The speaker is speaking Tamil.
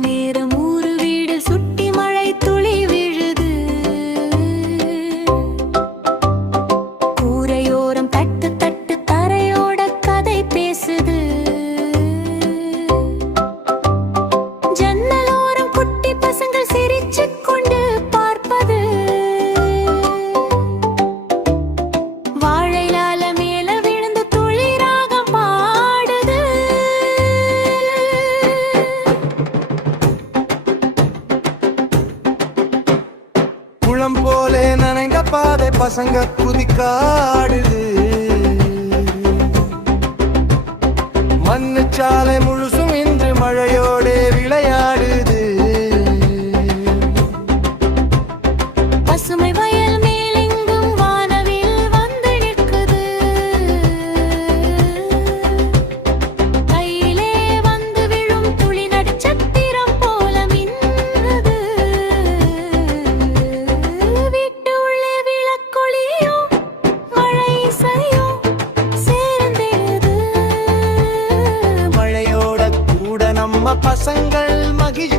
need a குளம் போலே நனைந்த பாதை பசங்க குதிக்காடுது மண்ணு சாலை முழுசும் நம்ம பசங்கள் மகிழ